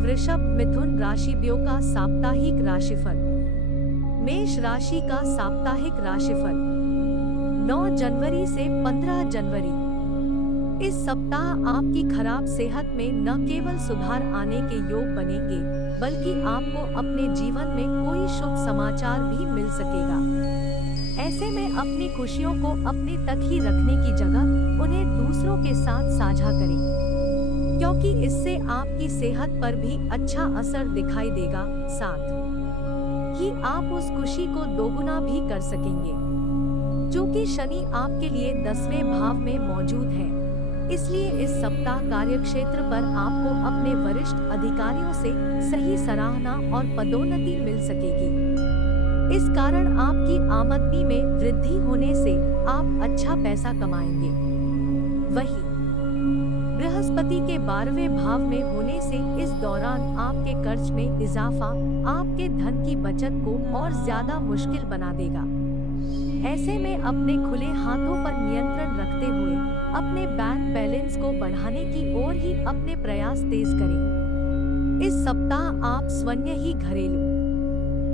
वृषभ मिथुन राशियों का साप्ताहिक राशिफल। मेष राशि का साप्ताहिक राशिफल 9 जनवरी से 15 जनवरी। इस सप्ताह आपकी खराब सेहत में न केवल सुधार आने के योग बनेंगे, बल्कि आपको अपने जीवन में कोई शुभ समाचार भी मिल सकेगा। ऐसे में अपनी खुशियों को अपने तक ही रखने की जगह उन्हें दूसरों के साथ साझा करें, क्योंकि इससे आपकी सेहत पर भी अच्छा असर दिखाई देगा। साथ ही आप उस खुशी को दोगुना भी कर सकेंगे। चूंकि शनि आपके लिए 10वें भाव में मौजूद है, इसलिए इस सप्ताह कार्यक्षेत्र पर आपको अपने वरिष्ठ अधिकारियों से सही सराहना और पदोन्नति मिल सकेगी। इस कारण आपकी आमदनी में वृद्धि होने से आप अच्छा पैसा कमाएंगे। वहीं बृहस्पति के 12वें भाव में होने से इस दौरान आपके कर्ज में इजाफा आपके धन की बचत को और ज्यादा मुश्किल बना देगा। ऐसे में अपने खुले हाथों पर नियंत्रण रखते हुए अपने बैंक बैलेंस को बढ़ाने की ओर ही अपने प्रयास तेज करें। इस सप्ताह आप स्वयं ही घरेलू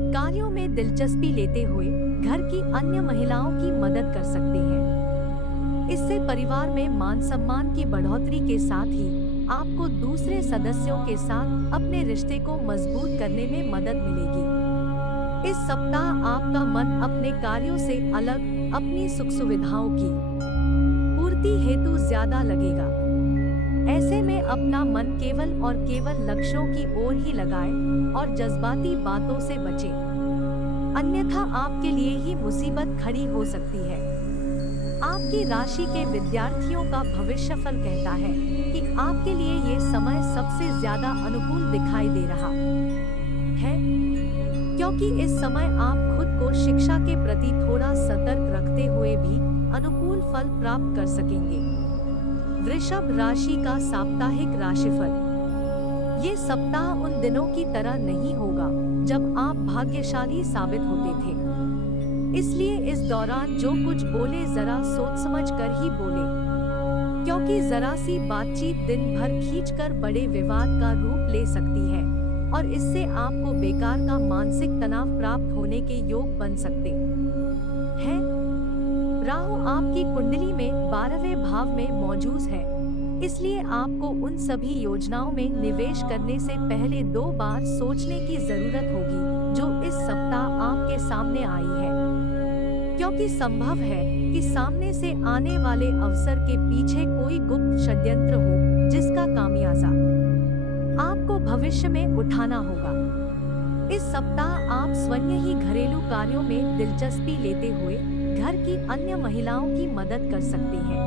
कार्यों में दिलचस्पी लेते हुए घर की अन्य महिलाओं की मदद कर सकते हैं। इससे परिवार में मान सम्मान की बढ़ोतरी के साथ ही आपको दूसरे सदस्यों के साथ अपने रिश्ते को मजबूत करने में मदद मिलेगी। इस सप्ताह आपका मन अपने कार्यों से अलग अपनी सुख सुविधाओं की पूर्ति हेतु ज्यादा लगेगा। ऐसे में अपना मन केवल और केवल लक्ष्यों की ओर ही लगाए और जज्बाती बातों से बचे, अन्यथा आपके लिए ही मुसीबत खड़ी हो सकती है। आपकी राशि के विद्यार्थियों का भविष्यफल कहता है कि आपके लिए ये समय सबसे ज्यादा अनुकूल दिखाई दे रहा है, क्योंकि इस समय आप खुद को शिक्षा के प्रति थोड़ा सतर्क रखते हुए भी अनुकूल फल प्राप्त कर सकेंगे। वृषभ राशि का साप्ताहिक राशिफल। ये सप्ताह उन दिनों की तरह नहीं होगा जब आप भाग्यशाली साबित होते थे, इसलिए इस दौरान जो कुछ बोले जरा सोच समझ कर ही बोले, क्योंकि जरा सी बातचीत दिन भर खींचकर बड़े विवाद का रूप ले सकती है और इससे आपको बेकार का मानसिक तनाव प्राप्त होने के योग बन सकते हैं। राहु आपकी कुंडली में 12वें भाव में मौजूद है, इसलिए आपको उन सभी योजनाओं में निवेश करने से पहले 2 बार सोचने की जरूरत होगी जो इस सप्ताह आपके सामने आई है, क्योंकि संभव है कि सामने से आने वाले अवसर के पीछे कोई गुप्त षड्यंत्र हो जिसका खामियाजा आपको भविष्य में उठाना होगा। इस सप्ताह आप स्वयं ही घरेलू कार्यों में दिलचस्पी लेते हुए घर की अन्य महिलाओं की मदद कर सकते हैं।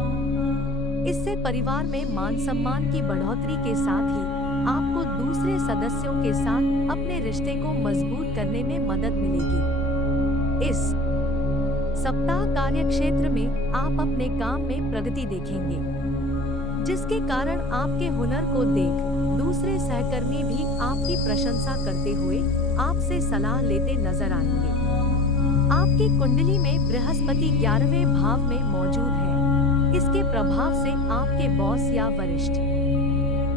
इससे परिवार में मान सम्मान की बढ़ोतरी के साथ ही आपको दूसरे सदस्यों के साथ अपने रिश्ते को मजबूत करने में मदद मिलेगी। इस सप्ताह कार्यक्षेत्र में आप अपने काम में प्रगति देखेंगे, जिसके कारण आपके हुनर को देख दूसरे सहकर्मी भी आपकी प्रशंसा करते हुए आपसे सलाह लेते नजर आएंगे। आपकी कुंडली में बृहस्पति 11वें भाव में मौजूद है, इसके प्रभाव से आपके बॉस या वरिष्ठ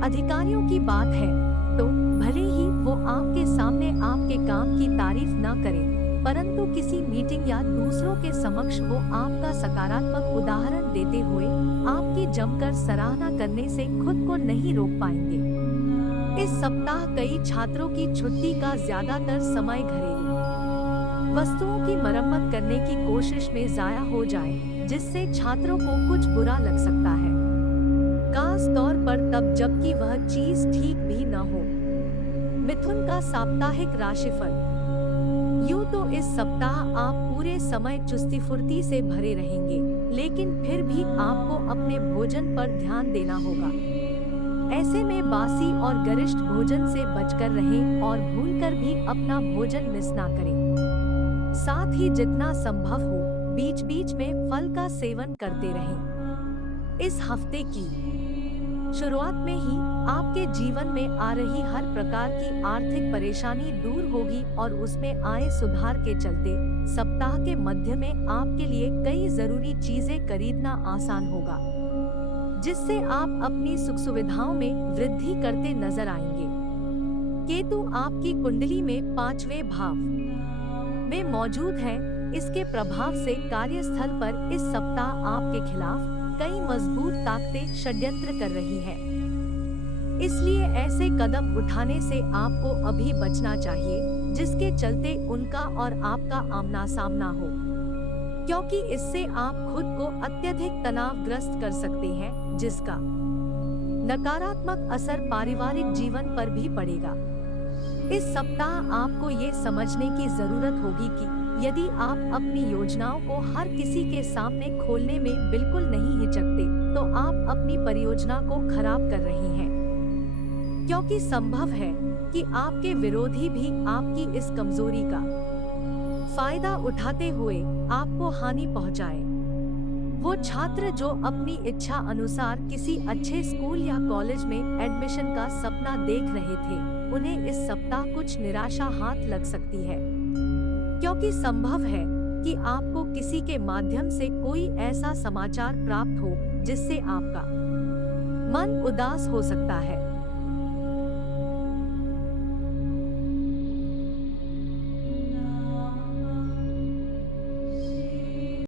अधिकारियों की बात है तो भले ही वो आपके सामने आपके काम की तारीफ न करें, परंतु किसी मीटिंग या दूसरों के समक्ष वो आपका सकारात्मक उदाहरण देते हुए आपकी जमकर सराहना करने से खुद को नहीं रोक पाएंगे। इस सप्ताह कई छात्रों की छुट्टी का ज्यादातर समय घरेलू वस्तुओं की मरम्मत करने की कोशिश में जाया हो जाए, जिससे छात्रों को कुछ बुरा लग सकता है, खास तौर पर तब जबकि वह चीज ठीक भी न हो। मिथुन का साप्ताहिक राशिफल। यूं तो इस सप्ताह आप पूरे समय चुस्ती फुर्ती से भरे रहेंगे, लेकिन फिर भी आपको अपने भोजन पर ध्यान देना होगा। ऐसे में बासी और गरिष्ठ भोजन से बचकर रहें और भूलकर भी अपना भोजन मिस ना करें। साथ ही जितना संभव हो बीच बीच में फल का सेवन करते रहें। इस हफ्ते की शुरुआत में ही आपके जीवन में आ रही हर प्रकार की आर्थिक परेशानी दूर होगी और उसमें आए सुधार के चलते सप्ताह के मध्य में आपके लिए कई जरूरी चीजें खरीदना आसान होगा, जिससे आप अपनी सुख सुविधाओं में वृद्धि करते नजर आएंगे। केतु आपकी कुंडली में 5वें भाव में मौजूद है। इसके प्रभाव से कार्यस्थल पर इस सप्ताह आपके खिलाफ कई मजबूत ताकतें षड्यंत्र कर रही हैं। इसलिए ऐसे कदम उठाने से आपको अभी बचना चाहिए जिसके चलते उनका और आपका आमना सामना हो, क्योंकि इससे आप खुद को अत्यधिक तनावग्रस्त कर सकते हैं, जिसका नकारात्मक असर पारिवारिक जीवन पर भी पड़ेगा। इस सप्ताह आपको ये समझने की जरूरत होगी कि यदि आप अपनी योजनाओं को हर किसी के सामने खोलने में बिल्कुल नहीं हिचकते, तो आप अपनी परियोजना को खराब कर रहे हैं, क्योंकि संभव है कि आपके विरोधी भी आपकी इस कमजोरी का फायदा उठाते हुए आपको हानि पहुंचाए। वो छात्र जो अपनी इच्छा अनुसार किसी अच्छे स्कूल या कॉलेज में एडमिशन का सपना देख रहे थे, उन्हें इस सप्ताह कुछ निराशा हाथ लग सकती है, क्योंकि संभव है कि आपको किसी के माध्यम से कोई ऐसा समाचार प्राप्त हो जिससे आपका मन उदास हो सकता है।